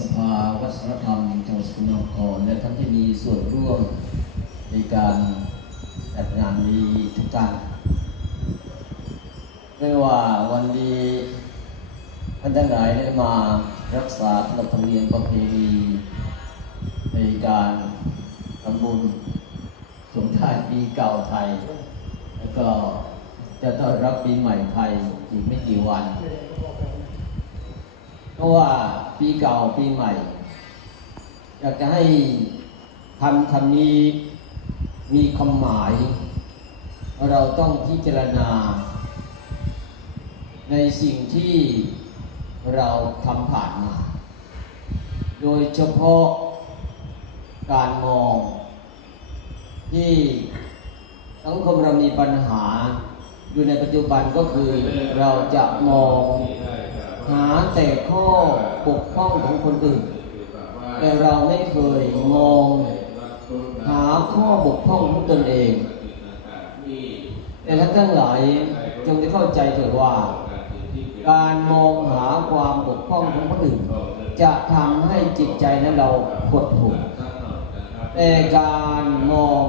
สภาวัฒนธรรมจังหวัดสกลนครและท่านที่มีส่วนร่วมในการจัดงานนี้ทุกท่านไม่ว่าวันนี้ท่านทั้งหลายได้มารักษาขนบธรรมเนียมประเพณีในการทำบุญสงท้ายปีเก่าไทย แล้วก็จะต้อนรับปีใหม่ไทยอีกไม่กี่วัน ราะว่าปีเก่าปีใหม่ อยากจะให้คำคำนี้มีความหมาย เราต้องพิจารณา ในสิ่งที่เราทำผ่านมา โดยเฉพาะการมอง ที่สังคมเรามีปัญหาอยู่ในปัจจุบันก็คือเราจะมอง หาแต่ข้อบกพร่องของคนอื่น แต่เราไม่เคยมอง หาข้อบกพร่องของตนเอง แต่ท่านทั้งหลายจงได้เข้าใจเถิดว่า การมองหาความบกพร่องของคนอื่น จะทำให้จิตใจนั้นเราหดหู่แต่การมอง